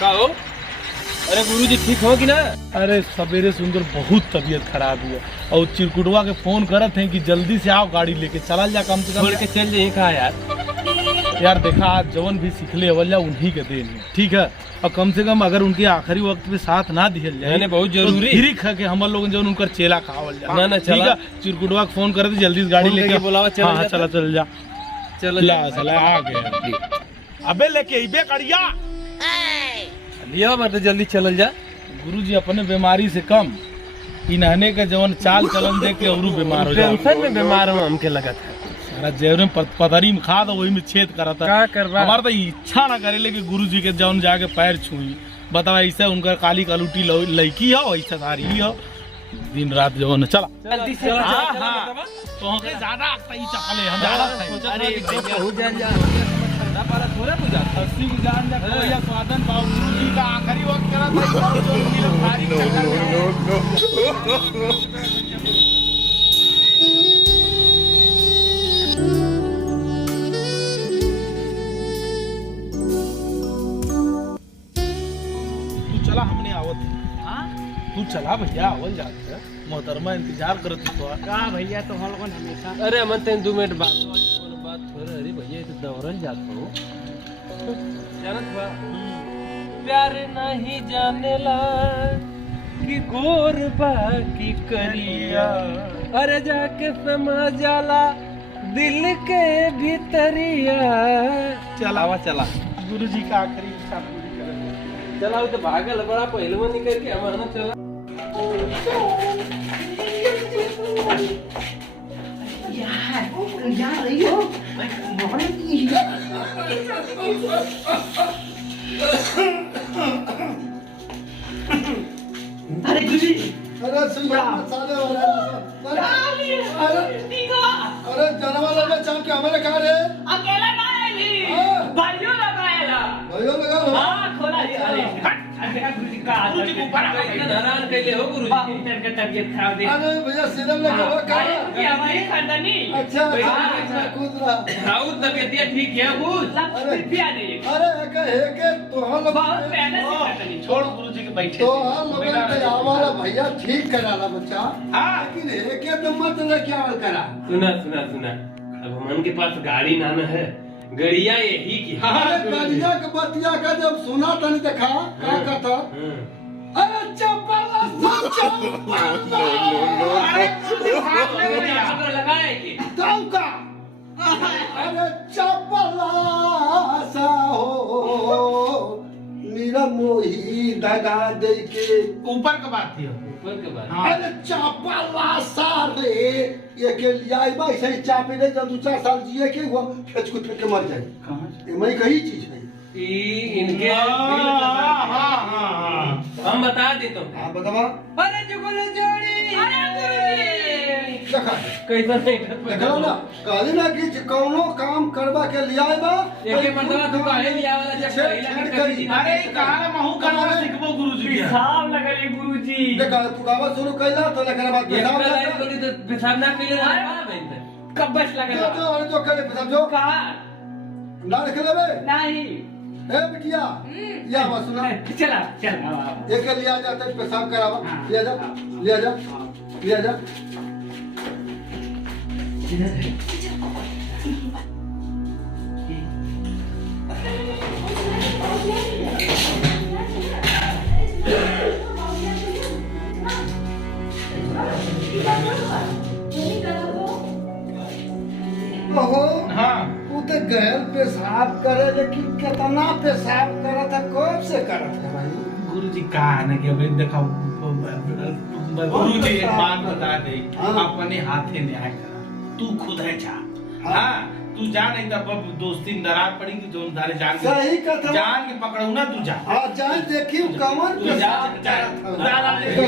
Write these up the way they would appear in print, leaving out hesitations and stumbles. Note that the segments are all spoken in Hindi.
का हो? अरे गुरुजी ठीक हो कि ना? अरे सवेरे सुंदर बहुत तबीयत खराब हुआ और चिरकुटवा के फोन करत हैं कि जल्दी से आओ गाड़ी लेके चला जा कम से कम। छोड़ के चल जाइए कहा यार। यार देखा आज जवन भी सीखले अवल जा उन्हीं के देन है, ठीक है। और कम से कम अगर उनके आखिरी वक्त पे साथ ना दिया जाए बहुत जरूरी तो खा के हम लोग जो उनका चेला खावल जा। ना ठीक है, चिरकुटवा को फोन करे जल्दी से गाड़ी लेके बुलावा। हाँ चला चल जा। चलो आ गए। अबे लेके अबे कड़िया लिया मत जल्दी चल जा। गुरुजी अपने बीमारी से कम इन्हने के जवन चाल चलन देख के और बीमार हो जाए। टेंशन में बीमार हूँ हमके लगा था। सारा जेवरे में पथरी में खा दो वही में छेद करा था। क्या करवा? हमारा तो इच्छा ना करे लेकिन गुरुजी के जवन जाके पैर छुई बताओ ऐसा उनका काली कालूटी लड़की हो ऐसा सारी हो दिन रात जवन चला जल्दी से तो हमें ज्यादा चले हम ज्यादा अरे थोड़ा पूजा अस्सी की जान जा कोई स्वादन पाओ गुरुजी का आखिरी वक्त करा था जो गिरफ्तारी तू चला हमने आवत तू चला भैया आवल जाते मोहतरमा इंतजार करत तो का भैया तो हम लोगन हमेशा अरे मन 2 मिनट बात थोड़ा। अरे भैया तो दौड़ल जाता हूँ जानत बा प्यार नहीं जानेला कि गोर बा की करिया। अरे जाके समा जाला दिल के भीतरिया। चलावा चला गुरुजी का आखिरी इच्छा पूरी करे। चला तो भागल बड़ा पहलवानी करके हमारा चला। जा रही हो अरे गुरुजी अरे साले अरे जनवाला में चाप के हमारे कहा रे अकेला ना आइली भाइयों लगाएला भयो लगा लो। हां खोला अरे अरे गुरुजी का गुरुजी को ऊपर हैरान कैले हो गुरुजी का तबीयत खराब दे। अरे भैया सीधम लगा लो क्या ये हमारी खानदानी अच्छा अच्छा कूद रहा। हाउ तबीयत ठीक है बुझ। अरे रुपया दे अरे है के तो हम लोग बहुत मेहनत से खानदानी छोड़ गुरुजी के बैठे तो हम लोग के आवाला भैया ठीक कराला बच्चा लेकिन है के तो मत लेके आवल करा। सुना अब हमन के पास गाड़ी नाना है गड़िया यही की। अरे गड़िया के बतिया का जब सुना तनी देखा का कहता अरे चप्पल लगाए की का अरे चप्पल सा हो मेरा मोही दगा दे के ऊपर का बात थी ऊपर के बाद अरे चप्पल सा रे ये के लियाई बा ऐसे चापे दे जब 2-4 साल जिए के वो फेच को फेंक के मर जाए। ये मैं कही चीज है इनके हम बता देता हूँ। हां बतावा। अरे जुगल जोड़ी अरे गुरुजी देखा कैसा नहीं देखा ना कहली ना कि कौनो काम करवा के लियाई बा एके मर्दवा तू काहे लिया वाला जब पहला कर कर अरे कहां महू करवा सिखबो गुरुजी के पेशाब लगले गुरुजी देखा तू गावा शुरू कैला तो लेकर बाद एक पेशाब लाइन बोली तो पेशाब ना कइले ना बहन कब बस लगला जो करे पेशाब जो का ना रख लेबे नहीं ए बिटिया या बस सुना चला एक लिया जाता है पेशाब करावा लिया जा ओहो हाँ तू तो गैर पेशाब करे लेकिन कितना पेशाब करा था कब से करा था भाई। गुरुजी का है ना कि अभी देखा गुरुजी एक बात बता दे अपने हाथे न्याय करा तू खुद है जा। हाँ तू जा नहीं तब दोस्ती दरार पड़ेगी जो धारे जान सही कथा जान के पकड़ू ना तू जा। हाँ जान देखी कमर तू जा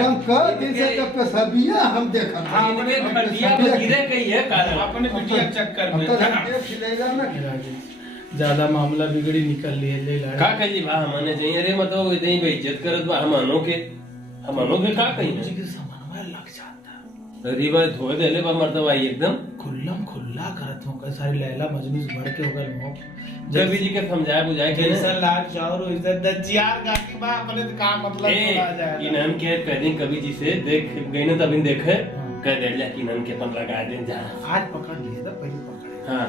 हम कर दिन से तो पेशाबिया हम देखा था इनके खटिया में गिरे गई है कारण अपने बिटिया के चक्कर में देख लेगा ना ज्यादा मामला बिगड़ी निकल लिए ले ला का कही बा हमने चाहिए रे मतलब इतनी बेइज्जत करत बा हमनो के का कही जी के सामान लग जाता रीवा धोए देले बा मर्दवा एकदम खुल्लम खुल्ला करत हो कई सारी लैला मजनू से भर के हो गए हो कवि जी के समझाए बुझाए के जैसा लाल चावर इधर दजियार गाकी बा अपने का मतलब आ जाए इनन के कहीं कवि जी से देख गई ना तभी देखे कह दे जा कि इनन के अपन लगा दे जा आज पकड़ लिए था पहले पकड़े हां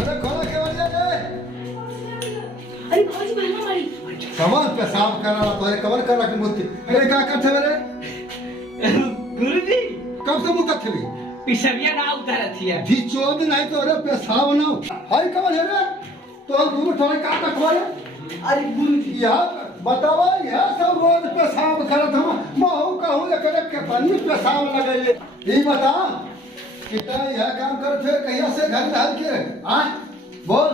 अरे खोला के वजह से अरे भौजी बहना मारी कमर पेशाब करा तोरे कमर करा के मुत्ती अरे का करथे रे गुरुजी कब से मुत्ता थी पिछविया ना उतर थी है ढिचोद नहीं तो रे पेशाब ना हाय कमर है रे तो दूर थोड़े का कटवारे अरे गुरुजी यह बतावा यह सब रोज पेशाब करत हम महू कहूं एकरे के पानी पेशाब लगैले ई बता कितना यह काम करथे कहिया से घर डाल के आ बोल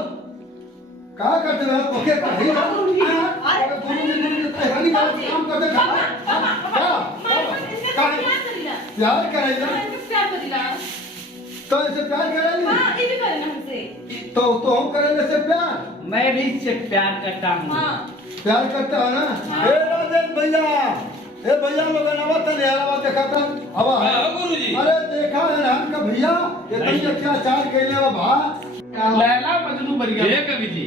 का करते रह ओके कही अरे गुरु तैयारी काम करते का प्यार करेगा तो ऐसे प्यार करेगी तो हम करेंगे से प्यार मैं भी इससे प्यार करता हूँ प्यार करते हो ना ए राजेश भैया ए भैया लोग नवा तने हवा देखा था हवा गुरुजी अरे देखा है हम का भैया ये तो अत्याचार कैले बा लैला मजनू बन गया ये कवि जी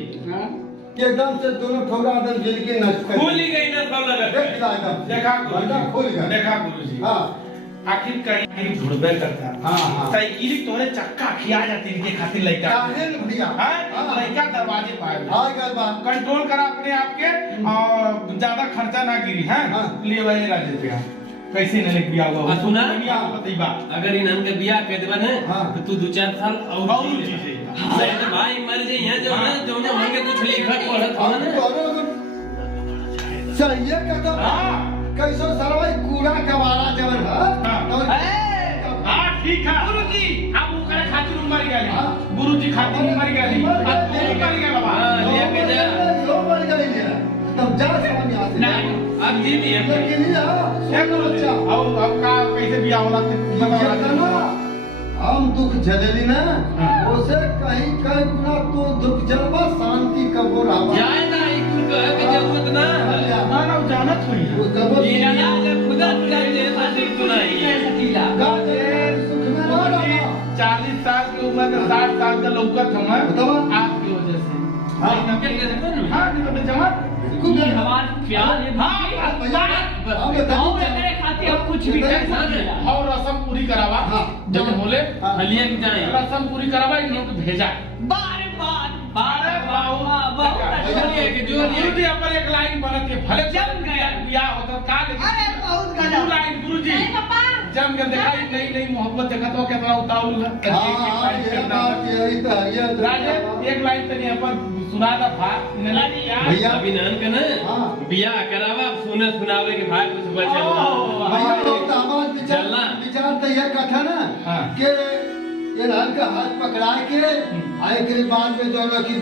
एकदम से दोनों ठोरा आदम जिल के नच कर खुल ही गई ना सब लगा देख ला एकदम देखा बंदा खुल गया देखा गुरुजी हां आखिर कहीं घुड़बे करता हाँ। साइकिल तोरे चक्का खिया जाती के खातिर लइका काहे न भैया हां लइका दरवाजे पाए हां गल बा कंट्रोल करा अपने आप के और ज्यादा खर्चा ना गिरी हैं हाँ। लिए वही राजेश भैया कैसे न लिख बिया हुआ सुना बताइबा अगर इनन के बियाह कर देबा ने हाँ। तो तू 2-4 साल और जी ले शायद भाई मर जाई है जो ना जो ना हमके कुछ लिखत पढ़त हो ना चाहिए कहता हां कैसो सरवाई कूड़ा कवाड़ा जवन है हां ठीक है गुरुजी हम ओकरे खातिर मर गेली हाँ। गुरुजी खातिर मर गेली अब तू मर गया बाबा हां ले के जा यो मर गई है तब जा समझ आ नहीं अब जी नहीं है लेकिन क्या गुरुजी अब का कैसे बिया होला ये ना हम दुख झेलेली ना उसे कहीं कहीं गुना तो दुख जलवा शांति कबो रहा जाए ना इकुल कहे के जरूरत ना ना ना जानत हुई वो जब ये ना जब खुदा खुदा दे शादी सुनाई गाजे सुख में ना रहा 40 साल की उम्र में 60 साल का लौकत हम बतावा आपकी वजह से हां नकल के सकते ना हां नहीं तो जमा कुछ हमारा प्यार है हम और मेरे खातिर आप कुछ भी कर सकते हैं और रस्म पूरी करावा हाँ। जब बोले हलिया की जाए रस्म पूरी करावा इन लोग भेजा बार अरे बहुत अच्छा जोड़िए के जोड़िए गुरुजी अपन एक लाइन बनत है भले जम गया। बियाह होता का लेकिन अरे बहुत दो गजब लाइन गुरुजी जम के दिखाई नई नई मोहब्बत देखा तो कितना उतावल है हां ये बात यही तो है ये राजे एक लाइन तनी अपन सुना दा था भैया अभी नन के ना हाँ। बियाह करावा सुने सुनावे के भाई कुछ बचल ना भैया लोग तो हमारा विचार चलना। विचार तो यह कथा ना हाँ। कि ये लाल का हाथ पकड़ा के आए के बाद में जो लोग की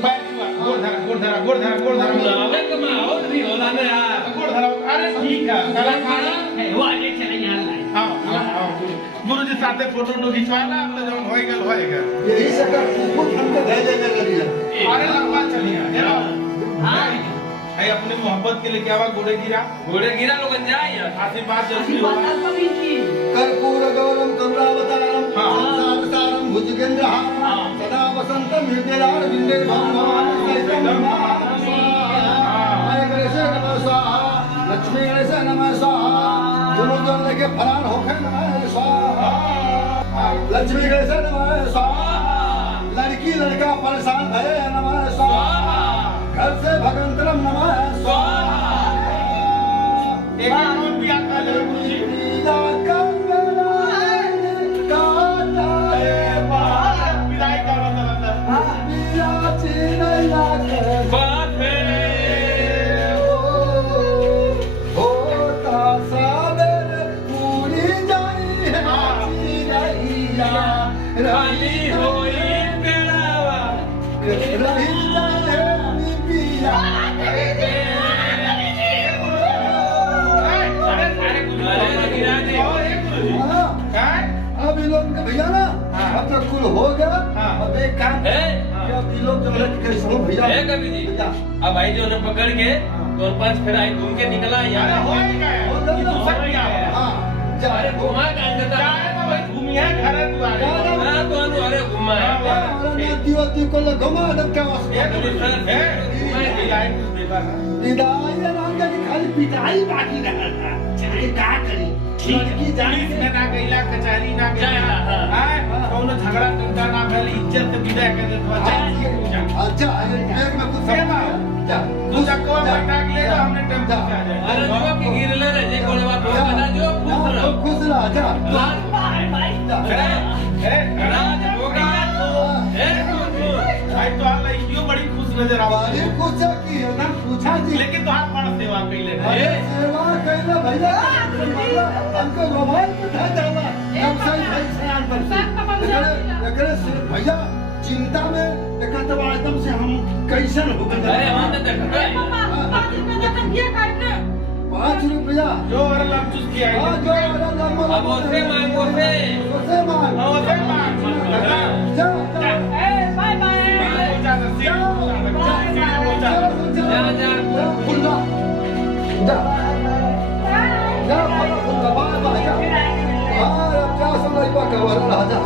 गोड़ धरा सुनावे के माहौल भी होला ना यार गोड़ धरा अरे ठीक है कलाकार वो आगे चले यहाँ लाए आओ गुरुजी साथे फोटो खिंचवाना अब तो जब होएगा यही से कर खुद हमको धैर्य दे लगी अरे लंबा चलिए हेलो भाई अपने मोहब्बत के लिए क्या हुआ घोड़े गिरा लोग जाए यार आशीर्वाद जरूरी होगा कर्पूर गौरम कमलावतारम हाँ। संसारसारम भुजगेंद्रहारम सदा वसंतम हृदयार विंदे भगवान नमः स्वाहा लक्ष्मी गणेश नमः स्वाहा दोनों जन लेके फरार होके नमः स्वाहा लक्ष्मी गणेश नमः स्वाहा लड़की लड़का परेशान भये नमः स्वाहा घर से भगवंतरम नमः स्वाहा एक और बिया का ले गुरुजी विदाई का बात है खाली होई पेड़ावा अरे गिरा दे अब ये लोग भैया ना अब तक कुल हो गया अब एक काम है अब ये लोग जब लग के सुनो भैया है कभी जी अब भाई जो ने पकड़ के तो पांच फेरा घूम के निकला यार हो गया हाँ अरे घुमा के अंदर घूमी है घर है तुम्हारे हाँ तो अरे घुमा दियो को घुमा दब क्या विदाई ना के खाली पिटाई बाकी रहा था जाके का करी लड़की जाने पुलिस ना गईला कचहरी ना गईला हां कोनो झगड़ा टंटा ना भेल इज्जत से विदा कर दे अच्छा एक में कुछ सेवा जा तू चक्को पटा के ले हमने टेम्पो से आ जाए अरे जो की गिरले रे जे कोलवा को बता जो खुश रह जा बाय बाय राज होगा भाई तो हाल यो बड़ी खुश नजर आवा बड़ी खुश की है ना पूछा जी लेकिन तो हाथ पर सेवा कइले अरे सेवा कइला भैया हमको मोबाइल पे था जाला जब से भाई सयान पर एकरे से भैया चिंता में देखत बा एकदम से हम कैसन हो गए अरे हम तो देख गए पापा 5 रुपए का दिया काट ले 5 रुपया जो और लमचूस किया है हां जो वाला नंबर अब उससे मांग उससे मांग ओसे मां जा ए बाय बाय जा जा खुला जा जा खुला बाय बाय जा हां अब जा समय पर कवर रह जा